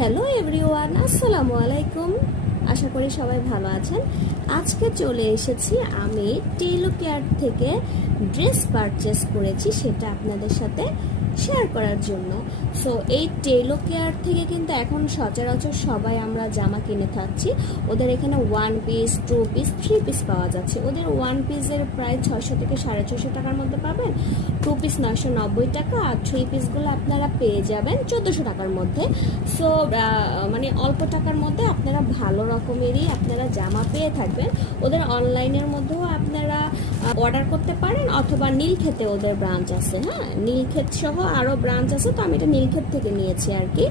Hello everyone, আসসালামু আলাইকুম। আশা করি সবাই ভালো আছেন। আজকে চলে এসেছি আমি টেইলো কেয়ার থেকে ড্রেস পারচেস করেছি, সেটা আপনাদের সাথে শেয়ার করার জন্য। সো এই টেইলো কেয়ার থেকে কিন্তু এখন সচরাচর সবাই আমরা জামা কিনে থাকছি। ওদের এখানে 1 পিস, 2 পিস, 3 পিস পাওয়া যাচ্ছে। ওদের 1 পিসের প্রায় 600 থেকে 650 টাকার মধ্যে পাবেন, 2 পিস 990 টাকা, আর 3 পিসগুলো আপনারা পেয়ে যাবেন 1400 টাকার মধ্যে। সো মানে অল্প টাকার মধ্যে আপনারা ভালো রকমেরই আপনারা জামা পেয়ে থাকবেন। ওদের অনলাইনের মধ্যেও আপনারা অর্ডার করতে পারেন, অথবা নীলক্ষেতে ওদের ব্রাঞ্চ আছে। হ্যাঁ, নীলক্ষেত সহ আরও ব্রাঞ্চ আছে, তো আমি এটা নীলক্ষেত থেকে নিয়েছি আর কি।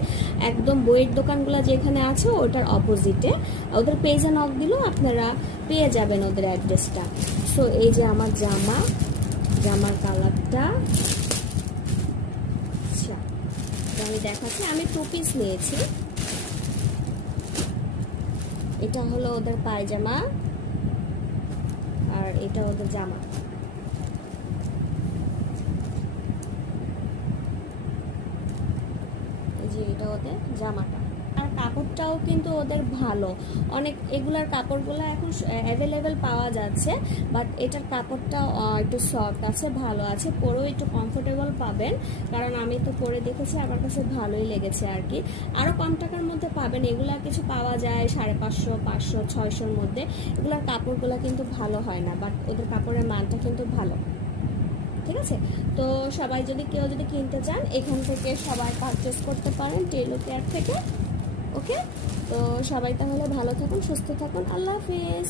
একদম বইয়ের দোকানগুলো যেখানে আছে ওটার অপোজিটে। ওদের পেজে নক দিলেও আপনারা পেয়ে যাবেন ওদের অ্যাড্রেসটা। সো এই যে আমার জামার কালারটা, আচ্ছা আমি দেখাচ্ছি। আমি 2 পিস নিয়েছি। এটা হলো ওদের পায়জামা, আর এটা ওদের জামা। এই যে এটা ওদের জামাটা, আর কাপড়টাও কিন্তু ওদের ভালো অনেক। এগুলার কাপড়গুলো এখন অ্যাভেলেবেল পাওয়া যাচ্ছে, বাট এটার কাপড়টা একটু সফট আছে, ভালো আছে, পরেও একটু কমফোর্টেবল পাবেন। কারণ আমি তো পরে দেখেছি, আমার কাছে ভালোই লেগেছে আর কি। আরও কম টাকার মধ্যে পাবেন। এগুলা কিছু পাওয়া যায় 550, 500, 600-র মধ্যে। এগুলার কাপড়গুলো কিন্তু ভালো হয় না, বাট ওদের কাপড়ের মানটা কিন্তু ভালো। ঠিক আছে, তো সবাই কেউ যদি কিনতে চান, এখান থেকে সবাই পারচেস করতে পারেন টেইলো কেয়ার থেকে। ওকে, তো সবাই তাহলে ভালো থাকুন, সুস্থ থাকুন। আল্লাহ হাফিজ।